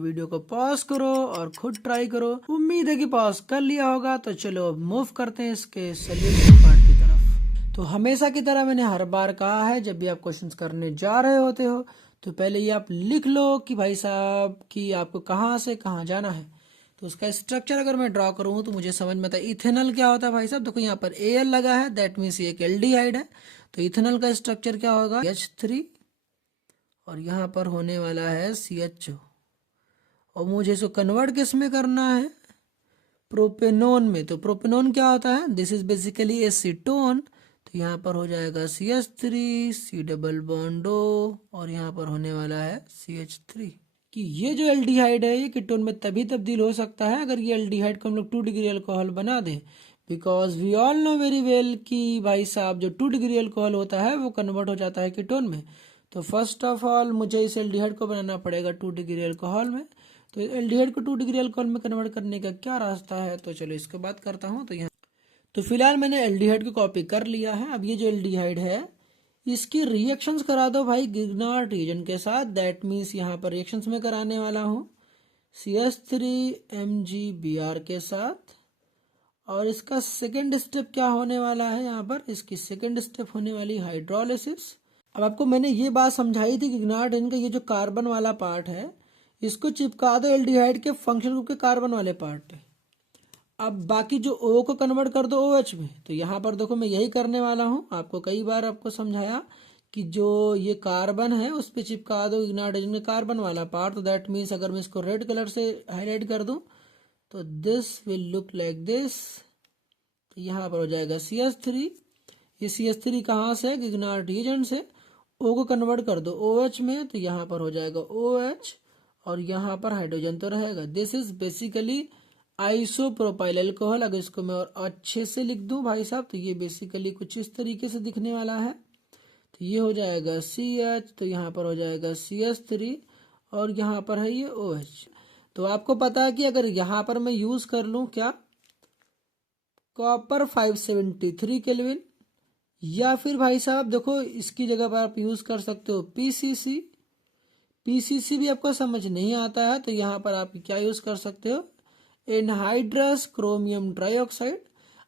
Video को pause करो और खुद ट्राई करो। उम्मीद है कि पॉज कर लिया होगा। तो चलो अब मूव करते हैं इसके सोल्यूशन पार्ट की तरफ। तो हमेशा की तरह मैंने हर बार कहा है, जब भी आप क्वेश्चंस करने जा रहे होते हो तो पहले ये आप लिख लो कि भाई साहब कि आपको कहाँ से कहाँ जाना है। तो उसका स्ट्रक्चर अगर मैं ड्रॉ करूँ तो मुझे समझ में आता है। इथेनॉल क्या होता है भाई साहब, देखो यहाँ पर Al लगा है, दैट मीन्स ये एक एल्डिहाइड है। तो इथेनॉल का स्ट्रक्चर क्या होगा, H3 और यहाँ पर होने वाला है CHO। और मुझे इसको कन्वर्ट किस में करना है, प्रोपेनोन में। तो प्रोपेनोन क्या होता है, दिस इज बेसिकली एसीटोन। तो यहाँ पर हो जाएगा CH3 C double bond O और यहाँ पर होने वाला है CH3। कि ये जो एल्डिहाइड है ये कीटोन में तभी तब्दील हो सकता है अगर ये एल्डिहाइड को हम लोग 2 डिग्री अल्कोहल बना दें। Because we all know very well कि भाई साहब जो 2 डिग्री अल्कोहल होता है वो कन्वर्ट हो जाता है कीटोन में। तो फर्स्ट ऑफ ऑल मुझे इस एल्डिहाइड को बनाना पड़ेगा 2 डिग्री अल्कोहल में। तो एल्डिहाइड को 2 डिग्री अल्कोहल में कन्वर्ट करने का क्या रास्ता है, तो चलो इसको बात करता हूँ। तो यहाँ तो फिलहाल मैंने एल्डिहाइड को कॉपी कर लिया है। अब ये जो एल्डिहाइड है इसकी रिएक्शंस करा दो भाई गिग्नार्ड रीजन के साथ। दैट मीन्स यहाँ पर रिएक्शंस में कराने वाला हूँ CH3MgBr के साथ। और इसका सेकेंड स्टेप क्या होने वाला है, यहाँ पर इसकी सेकेंड स्टेप होने वाली हाइड्रोलिसिस। अब आपको मैंने ये बात समझाई थी कि गिग्नार्ड रीजन का ये जो कार्बन वाला पार्ट है इसको चिपका दो एल्डिहाइड के फंक्शन ग्रुप के कार्बन वाले पार्ट है। अब बाकी जो O को कन्वर्ट कर दो OH में। तो यहाँ पर देखो मैं यही करने वाला हूँ। आपको कई बार आपको समझाया कि जो ये कार्बन है उस पर चिपका दो गिग्नार्ड रीजन में कार्बन वाला पार्ट। तो दैट मीन्स अगर मैं इसको रेड कलर से हाईलाइट कर दूं तो this will look like this. तो यहाँ पर हो जाएगा CH3। ये CH3 कहाँ से है, गिग्नार्ड रीजन से। O को कन्वर्ट कर दो OH में तो यहाँ पर हो जाएगा OH और यहाँ पर हाइड्रोजन तो रहेगा। This is basically isopropyl alcohol. अगर इसको मैं और अच्छे से लिख दूं भाई साहब तो ये बेसिकली कुछ इस तरीके से दिखने वाला है। तो ये हो जाएगा CH, तो यहाँ पर हो जाएगा CH3 और यहाँ पर है ये OH। तो आपको पता है कि अगर यहाँ पर मैं यूज कर लूं क्या, कॉपर 573 केल्विन, या फिर भाई साहब देखो इसकी जगह पर आप यूज कर सकते हो PCC भी आपको समझ नहीं आता है तो यहाँ पर आप क्या यूज कर सकते हो, एनहाइड्रस क्रोमियम ट्राइऑक्साइड।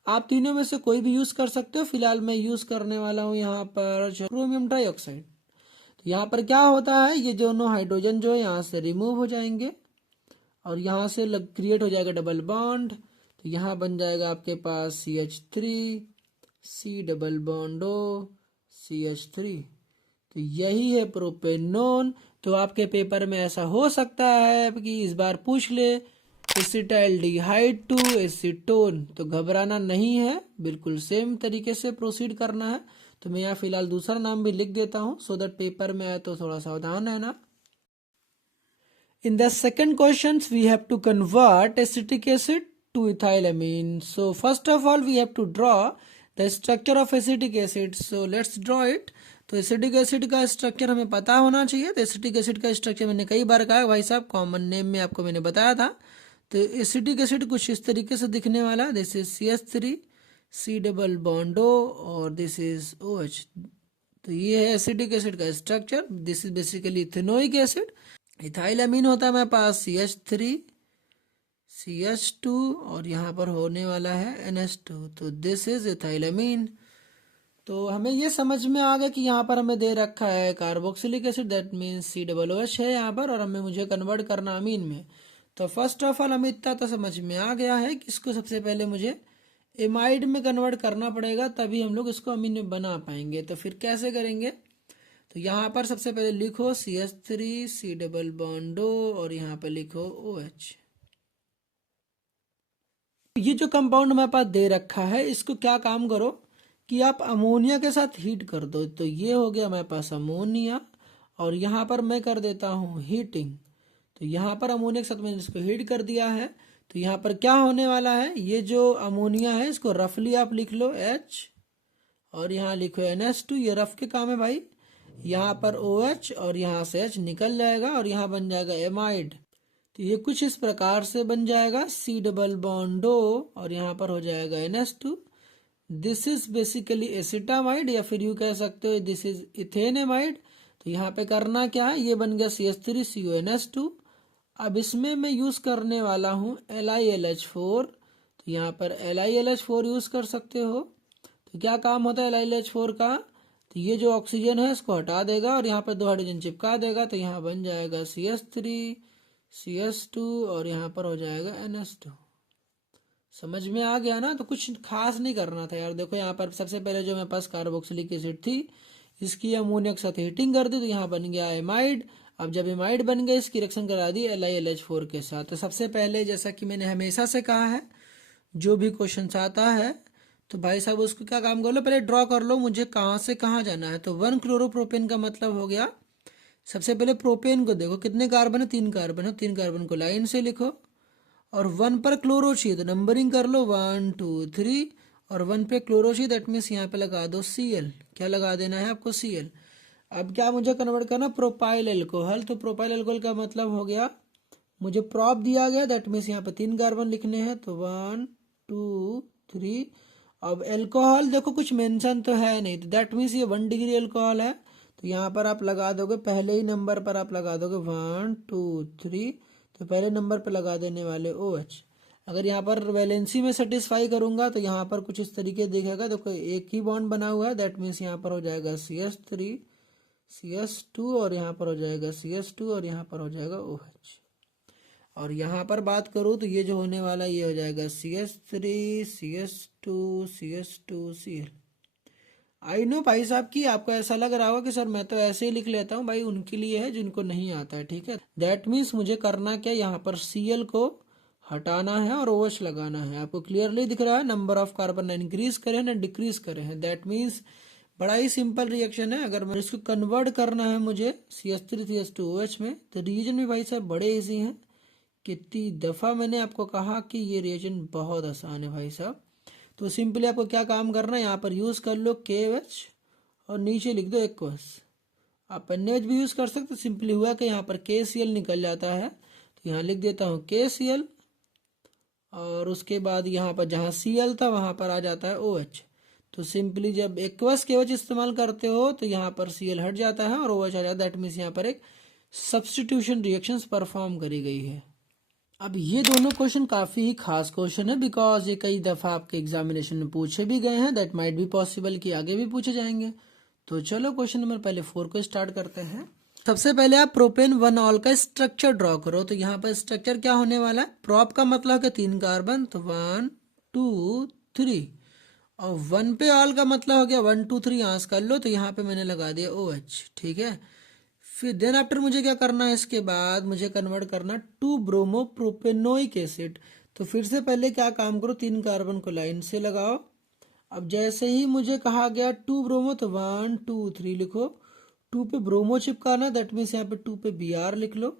आप तीनों में से कोई भी यूज कर सकते हो। फिलहाल मैं यूज करने वाला हूँ यहाँ पर क्रोमियम ट्राइऑक्साइड। तो यहाँ पर क्या होता है, ये दोनों हाइड्रोजन जो है यहाँ से रिमूव हो जाएंगे और यहाँ से क्रिएट हो जाएगा डबल बॉन्ड। तो यहाँ बन जाएगा आपके पास CH3 C double bond O CH3। तो यही है प्रोपेनोन। तो आपके पेपर में ऐसा हो सकता है कि इस बार पूछ ले एसिटाल्डिहाइड टू एसीटोन। तो घबराना नहीं है, बिल्कुल सेम तरीके से प्रोसीड करना है। तो मैं यहाँ फिलहाल दूसरा नाम भी लिख देता हूँ सो दैट पेपर में आए तो थोड़ा सावधान है ना। In the second questions we have to convert acetic acid to ethylamine. So first of all we have to draw the structure of acetic acid. So let's draw it. तो acetic acid का structure हमें पता होना चाहिए। तो acetic acid का structure मैंने कई बार कहा भाई साहब, कॉमन नेम में आपको मैंने बताया था। तो एसिटिक एसिड कुछ इस तरीके से दिखने वाला, this is CH3 C double bond O और दिस इज OH। तो ये है एसिटिक एसिड का structure. This is basically ethanoic acid. Ethylamine होता है हमारे पास CH3 CH2 और यहाँ पर होने वाला है NH2। तो दिस इज इथाइलामीन। तो हमें ये समझ में आ गया कि यहाँ पर हमें दे रखा है carboxylic acid, that means COOH है यहाँ पर, और हमें मुझे कन्वर्ट करना अमीन में। तो फर्स्ट ऑफ ऑल हमें इतना तो समझ में आ गया है कि इसको सबसे पहले मुझे एमाइड में कन्वर्ट करना पड़ेगा, तभी हम लोग इसको अमीन में बना पाएंगे। तो फिर कैसे करेंगे, तो यहाँ पर सबसे पहले लिखो CH3 C double bond O और यहाँ पर लिखो OH। ये जो कंपाउंड हमारे पास दे रखा है इसको क्या काम करो कि आप अमोनिया के साथ हीट कर दो। तो ये हो गया हमारे पास अमोनिया और यहाँ पर मैं कर देता हूँ हीटिंग। तो यहाँ पर अमोनिया के साथ मैंने इसको हीट कर दिया है। तो यहाँ पर क्या होने वाला है, ये जो अमोनिया है इसको रफली आप लिख लो H और यहाँ लिखो NH2। ये रफ के काम है भाई। यहाँ पर OH और यहाँ से H निकल जाएगा और यहाँ बन जाएगा एमाइड। तो ये कुछ इस प्रकार से बन जाएगा C डबल बॉन्ड O और यहाँ पर हो जाएगा NH2। This is basically acetamide या फिर यू कह सकते हो दिस इज इथेनेमाइड। तो यहाँ पे करना क्या है, ये बन गया CH3CONH2 अब इसमें मैं यूज़ करने वाला हूँ LiLH4, तो यहाँ पर LiLH4 यूज़ कर सकते हो। तो क्या काम होता है LiLH4 का, तो ये जो ऑक्सीजन है इसको हटा देगा और यहाँ पर दो हाइड्रोजन चिपका देगा, तो यहाँ बन जाएगा CH3 CS2 और यहाँ पर हो जाएगा NH2। समझ में आ गया ना। तो कुछ खास नहीं करना था यार। देखो यहाँ पर सबसे पहले जो मेरे पास कार्बोक्सिलिक एसिड थी, इसकी अमोनिया के साथ हीटिंग कर दी तो यहाँ बन गया एमाइड। अब जब एमाइड बन गया, इसकी रिएक्शन करा दी LiLH4 के साथ। तो सबसे पहले जैसा कि मैंने हमेशा से कहा है, जो भी क्वेश्चन आता है तो भाई साहब उसको क्या काम कर लो, पहले ड्रॉ कर लो मुझे कहाँ से कहाँ जाना है। तो 1 क्लोरोप्रोपेन का मतलब हो गया, सबसे पहले प्रोपेन को देखो कितने कार्बन है, 3 कार्बन है, 3 कार्बन को लाइन से लिखो। और 1 पर क्लोरो चाहिए तो नंबरिंग कर लो 1 2 3, और 1 पे क्लोरो चाहिए, दैट मीन्स यहाँ पे लगा दो Cl। क्या लगा देना है आपको, Cl। अब क्या मुझे कन्वर्ट करना, प्रोपाइल एल्कोहल। तो प्रोपाइल एल्कोहल का मतलब हो गया, मुझे प्रॉप दिया गया, दैट मीन्स यहाँ पे 3 कार्बन लिखने हैं, तो 1 2 3। अब एल्कोहल देखो कुछ मेंशन तो है नहीं, तो दैट मीन्स ये 1 डिग्री एल्कोहल है। तो यहाँ पर आप लगा दोगे, पहले ही नंबर पर आप लगा दोगे 1 2 3, तो पहले नंबर पर लगा देने वाले OH। अगर यहाँ पर वैलेंसी में सेटिस्फाई करूंगा तो यहाँ पर कुछ इस तरीके दिखेगा, देखो एक ही बॉन्ड बना हुआ है, दैट मीन्स यहाँ पर हो जाएगा CH3 CS2 और यहाँ पर हो जाएगा CS2 और यहाँ पर हो जाएगा OH। और यहाँ पर बात करूँ तो ये जो होने वाला ये हो जाएगा CH3 CS2 CS2 Cl। I know भाई साहब कि आपको ऐसा लग रहा होगा कि सर मैं तो ऐसे ही लिख लेता हूँ, भाई उनके लिए है जिनको नहीं आता है, ठीक है। दैट मीन्स मुझे करना क्या, यहाँ पर Cl को हटाना है और OH लगाना है। आपको क्लियरली दिख रहा है, नंबर ऑफ कार्बन ना इंक्रीज करें ना डिक्रीज करें हैं। दैट मीन्स बड़ा ही सिंपल रिएक्शन है। अगर मैं इसको कन्वर्ट करना है मुझे CH3 CS2 OH में, तो रीजन भी भाई साहब बड़े ईजी हैं। कितनी दफ़ा मैंने आपको कहा कि ये रिएक्शन बहुत आसान है भाई साहब। तो सिंपली आपको क्या काम करना है, यहाँ पर यूज़ कर लो KOH और नीचे लिख दो एक्वस। आप NaOH भी यूज़ कर सकते। सिंपली हुआ कि यहाँ पर KCl निकल जाता है, तो यहाँ लिख देता हूँ KCl, और उसके बाद यहाँ पर जहाँ Cl था वहाँ पर आ जाता है OH। तो सिंपली जब एक्वस KOH इस्तेमाल करते हो तो यहाँ पर Cl हट जाता है और OH आ जाता है। दैट मीन्स यहाँ पर एक सब्सटीट्यूशन रिएक्शंस परफॉर्म करी गई है। अब ये दोनों क्वेश्चन काफ़ी ही खास क्वेश्चन है, बिकॉज ये कई दफ़ा आपके एग्जामिनेशन में पूछे भी गए हैं। दैट माइट बी पॉसिबल कि आगे भी पूछे जाएंगे। तो चलो क्वेश्चन नंबर पहले 4 को स्टार्ट करते हैं। सबसे पहले आप प्रोपेन 1 ऑल का स्ट्रक्चर ड्रॉ करो। तो यहाँ पर स्ट्रक्चर क्या होने वाला है, प्रॉप का मतलब है 3 कार्बन, तो 1 2 3, और 1 पे ऑल का मतलब हो गया 1 2 3, यहाँ से कर लो। तो यहाँ पे मैंने लगा दिया OH, ठीक है। फिर देन आफ्टर मुझे क्या करना है, इसके बाद मुझे कन्वर्ट करना 2 ब्रोमो प्रोपेनोइक एसिड। तो फिर से पहले क्या काम करो, 3 कार्बन को लाइन से लगाओ। अब जैसे ही मुझे कहा गया 2 ब्रोमो, तो 1 2 3 लिखो। 2 पे ब्रोमो चिपकाना, दैट मीन्स यहाँ पे 2 पे Br लिख लो।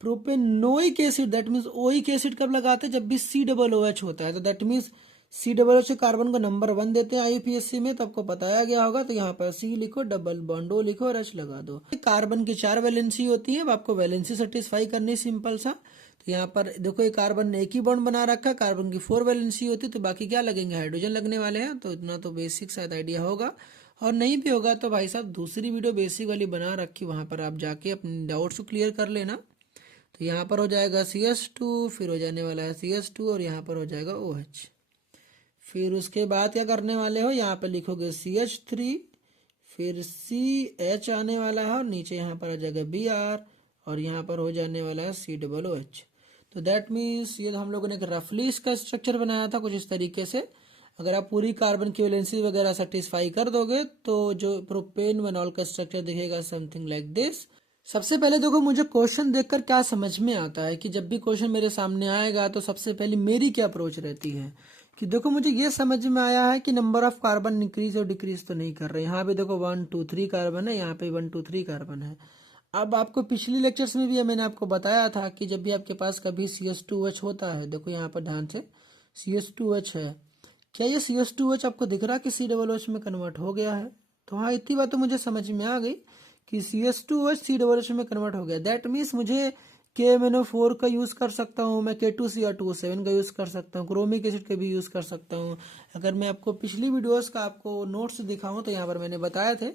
Propanoic acid, that means oic acid कब लगाते हैं, जब भी COOH होता है। तो दैट मीन्स COOH कार्बन को नंबर 1 देते हैं IUPAC में, तो आपको बताया गया होगा। तो यहाँ पर C लिखो, डबल बॉन्ड O लिखो और H लगा दो। कार्बन की 4 वैलेंसी होती है। अब आपको वैलेंसी सेटिस्फाई करनी, सिंपल सा। तो यहाँ पर देखो ये कार्बन ने एक ही बॉन्ड बना रखा है, कार्बन की 4 वैलेंसी होती है, तो बाकी क्या लगेंगे, हाइड्रोजन लगने वाले हैं। तो इतना तो बेसिक शायद आइडिया होगा, और नहीं भी होगा तो भाई साहब दूसरी वीडियो बेसिक वाली बना रखी, वहाँ पर आप जाके अपने डाउट्स को क्लियर कर लेना। तो यहाँ पर हो जाएगा CS2, फिर हो जाने वाला है CS2 और यहाँ पर हो जाएगा OH। फिर उसके बाद क्या करने वाले हो, यहाँ पर लिखोगे CH3, फिर CH आने वाला है और नीचे यहाँ पर आ जाएगा Br और यहाँ पर हो जाने वाला है COOH। तो दैट मीन्स ये हम लोगों ने एक रफली इसका स्ट्रक्चर बनाया था कुछ इस तरीके से। अगर आप पूरी कार्बन की वैलेंसी वगैरह सेटिस्फाई कर दोगे तो जो प्रोपेन 1 ऑल का स्ट्रक्चर दिखेगा समथिंग लाइक दिस। सबसे पहले देखो मुझे क्वेश्चन देखकर क्या समझ में आता है कि जब भी क्वेश्चन मेरे सामने आएगा तो सबसे पहले मेरी क्या अप्रोच रहती है कि देखो मुझे ये समझ में आया है कि नंबर ऑफ कार्बन इंक्रीज और डिक्रीज तो नहीं कर रहे। यहाँ पे देखो 1 2 3 कार्बन है, यहाँ पे 1 2 3 कार्बन है। अब आपको पिछली लेक्चर्स में भी मैंने आपको बताया था कि जब भी आपके पास कभी CH2OH होता है, देखो यहाँ पर ध्यान से CH2OH है, क्या ये CH2OH आपको दिख रहा है कि COOH में कन्वर्ट हो गया है। तो हाँ इतनी बात तो मुझे समझ में आ गई कि CH2OH COOH में कन्वर्ट हो गया। दैट मीन्स मुझे KMnO4 का यूज़ कर सकता हूँ, मैं K2Cr2O7 का यूज़ कर सकता हूँ, क्रोमिक एसिड का भी यूज़ कर सकता हूँ। अगर मैं आपको पिछली वीडियोस का आपको नोट्स दिखाऊँ तो यहाँ पर मैंने बताया थे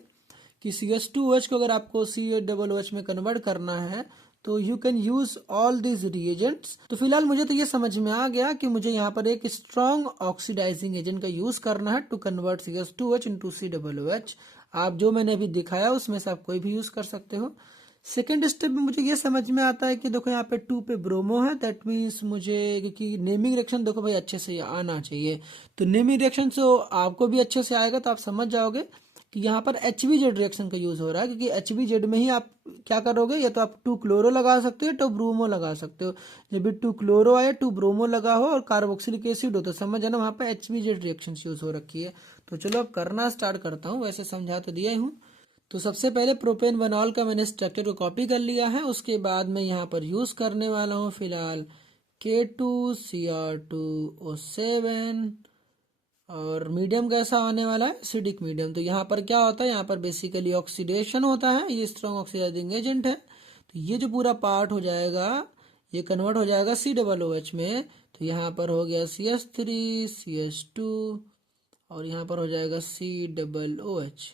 कि CH2OH को अगर आपको COOH में कन्वर्ट करना है तो you can use all this reagents. तो फिलहाल मुझे तो ये समझ में आ गया कि मुझे यहाँ पर एक स्ट्रॉन्ग ऑक्सीडाइजिंग एजेंट का यूज करना है to convert CH2H into COOH। आप जो मैंने अभी दिखाया उसमें से आप कोई भी यूज कर सकते हो। सेकेंड स्टेप में मुझे ये समझ में आता है कि देखो यहाँ पे 2 पे ब्रोमो है, दैट मीन्स मुझे, क्योंकि नेमिंग रिएक्शन देखो भाई अच्छे से आना चाहिए, तो नेमिंग रिएक्शन से आपको भी अच्छे से आएगा, तो आप समझ जाओगे कि यहाँ पर HBZ रिएक्शन का यूज हो रहा है, क्योंकि HBZ में ही आप क्या करोगे, या तो आप 2 क्लोरो लगा सकते हो, 2 ब्रोमो लगा सकते हो। जब भी 2 क्लोरो आए, 2 ब्रोमो लगा हो और कार्बोक्सिलिक एसिड हो, तो समझ जाना वहाँ पे HBZ रिएक्शन यूज हो रखी है। तो चलो अब करना स्टार्ट करता हूँ, वैसे समझा तो दिया ही हूँ। तो सबसे पहले प्रोपेन बनॉल का मैंने स्ट्रक्चर को कॉपी कर लिया है, उसके बाद मैं यहाँ पर यूज करने वाला हूँ फिलहाल K2Cr2O7, और मीडियम कैसा आने वाला है, एसिडिक मीडियम। तो यहाँ पर क्या होता है, यहाँ पर बेसिकली ऑक्सीडेशन होता है, ये स्ट्रॉन्ग ऑक्सीडाइजिंग एजेंट है। तो ये जो पूरा पार्ट हो जाएगा ये कन्वर्ट हो जाएगा COOH में। तो यहाँ पर हो गया CH3 CH2 और यहाँ पर हो जाएगा COOH।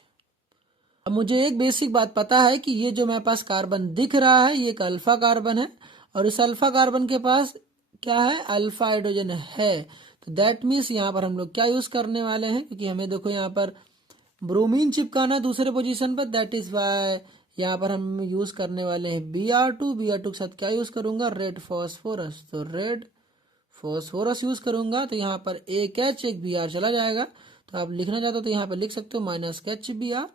अब मुझे एक बेसिक बात पता है कि ये जो मेरे पास कार्बन दिख रहा है ये एक अल्फा कार्बन है, और इस अल्फा कार्बन के पास क्या है, अल्फा हाइड्रोजन है। तो दैट मीन्स यहाँ पर हम लोग क्या यूज करने वाले हैं, क्योंकि हमें देखो यहाँ पर ब्रोमीन चिपकाना दूसरे पोजीशन पर, दैट इज वाई यहाँ पर हम यूज करने वाले हैं Br2। Br2 के साथ क्या यूज करूंगा, रेड फॉस्फोरस। तो रेड फॉस्फोरस यूज करूंगा, तो यहाँ पर एक H एक Br चला जाएगा। तो आप लिखना चाहते हो तो यहाँ पर लिख सकते हो -HBr,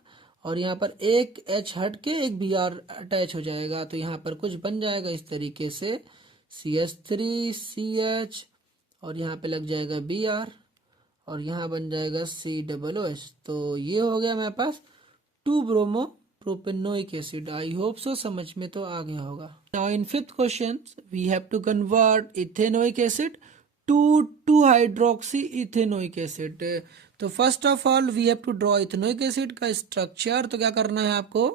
और यहाँ पर एक H हट के एक Br अटैच हो जाएगा। तो यहाँ पर कुछ बन जाएगा इस तरीके से CH3CH, और यहाँ पे लग जाएगा Br, और यहाँ बन जाएगा COOH। तो ये हो गया मेरे पास 2 bromo propanoic acid. I hope so समझ में तो आ गया होगा। Now in fifth question we have to convert ethanoic acid to 2 hydroxy ethanoic acid. तो first of all we have to draw ethanoic acid का स्ट्रक्चर। तो क्या करना है आपको,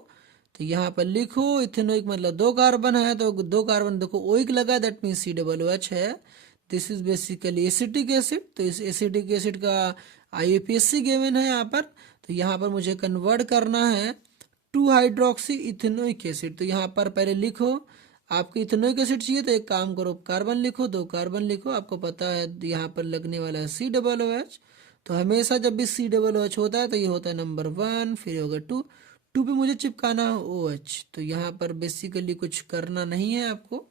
तो यहाँ पर लिखो इथेनोइक मतलब 2 कार्बन है, तो 2 कार्बन देखो ओइक लगा, दैट मीन्स COOH है। This is basically acetic acid. तो इस एसिटिक एसिड का IUPAC गिवन है यहाँ पर। तो यहाँ पर मुझे कन्वर्ट करना है 2 हाइड्रोक्सी इथेनोइक एसिड। तो यहाँ पर पहले लिखो, आपको इथेनोइक एसिड चाहिए तो एक काम करो, कार्बन लिखो, 2 कार्बन लिखो। आपको पता है यहाँ पर लगने वाला है COOH। तो हमेशा जब भी COOH होता है तो ये होता है नंबर 1, फिर होगा 2 पे मुझे चिपकाना है OH। तो यहाँ पर बेसिकली कुछ करना नहीं है आपको।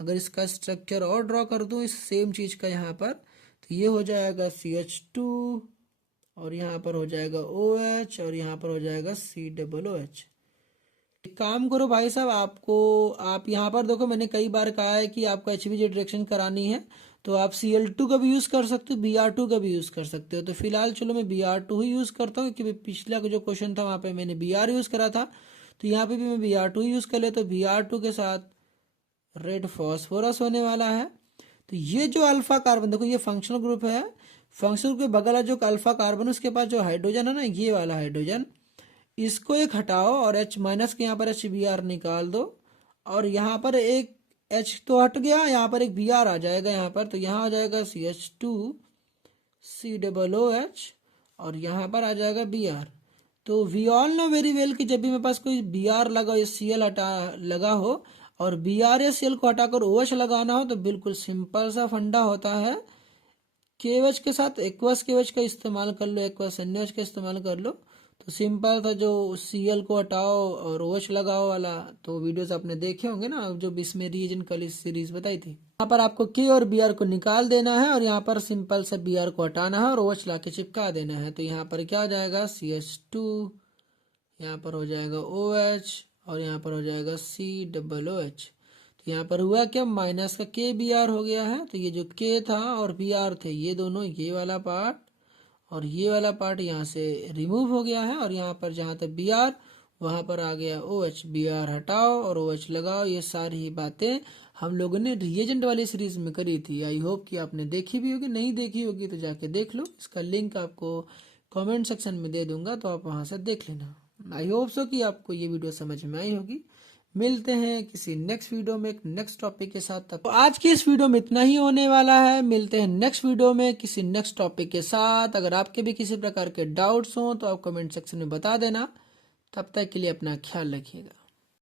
अगर इसका स्ट्रक्चर और ड्रॉ कर दूं इस सेम चीज का यहाँ पर, तो ये हो जाएगा CH2, और यहाँ पर हो जाएगा OH, और यहाँ पर हो जाएगा COOH। एक काम करो भाई साहब, आप यहाँ पर देखो मैंने कई बार कहा है कि आपको HBZ रिएक्शन करानी है, तो आप Cl2 का भी यूज कर सकते हो, Br2 का भी यूज कर सकते हो। तो फिलहाल चलो मैं Br2 ही यूज करता हूँ, क्योंकि पिछला जो क्वेश्चन था वहां पे मैंने Br यूज करा था, तो यहाँ पे भी मैं Br2 यूज कर लेता हूँ। Br2 के साथ रेड फॉस्फोरस होने वाला है। तो ये जो अल्फा कार्बन देखो ये फंक्शनल ग्रुप है, फंक्शनल ग्रुप के बगल जो अल्फा कार्बन उसके पास जो हाइड्रोजन है ना, ये वाला हाइड्रोजन, इसको एक हटाओ और H माइनस के यहाँ पर HBr निकाल दो, और यहाँ पर एक H तो हट गया, यहाँ पर एक Br आ जाएगा यहाँ पर। तो यहाँ आ जाएगा CH2 COOH, और यहाँ पर आ जाएगा Br। तो we all know very well कि जब भी मेरे पास कोई Br लगा, Cl हटा लगा हो, और Br या Cl को हटाकर OH लगाना हो, तो बिल्कुल सिंपल सा फंडा होता है, KOH के साथ एक्वस KOH का इस्तेमाल कर लो, एक्वस NaOH का इस्तेमाल कर लो। तो सिंपल था, जो Cl को हटाओ और OH लगाओ वाला, तो वीडियोस आपने देखे होंगे ना, जो इसमें रीजन कल सीरीज बताई थी। यहाँ पर आपको K और Br को निकाल देना है, और यहाँ पर सिंपल से Br को हटाना है और OH ला के चिपका देना है। तो यहाँ पर क्या हो जाएगा CH2, यहाँ पर हो जाएगा OH, और यहाँ पर हो जाएगा COOH। तो यहाँ पर हुआ क्या, माइनस का KBr हो गया है। तो ये जो K था और Br थे ये दोनों, ये वाला पार्ट और ये वाला पार्ट यहाँ से रिमूव हो गया है, और यहाँ पर जहाँ तक Br वहाँ पर आ गया OH। Br हटाओ और OH लगाओ। ये सारी ही बातें हम लोगों ने रिएजेंट वाली सीरीज में करी थी। आई होप कि आपने देखी भी होगी, नहीं देखी होगी तो जाके देख लो, इसका लिंक आपको कमेंट सेक्शन में दे दूंगा, तो आप वहाँ से देख लेना। आई होप सो कि आपको ये वीडियो समझ में आई होगी। मिलते हैं किसी नेक्स्ट वीडियो में एक नेक्स्ट टॉपिक के साथ। तब तो आज की इस वीडियो में इतना ही होने वाला है। मिलते हैं नेक्स्ट वीडियो में किसी नेक्स्ट टॉपिक के साथ। अगर आपके भी किसी प्रकार के डाउट्स हो तो आप कमेंट सेक्शन में बता देना। तब तक के लिए अपना ख्याल रखिएगा।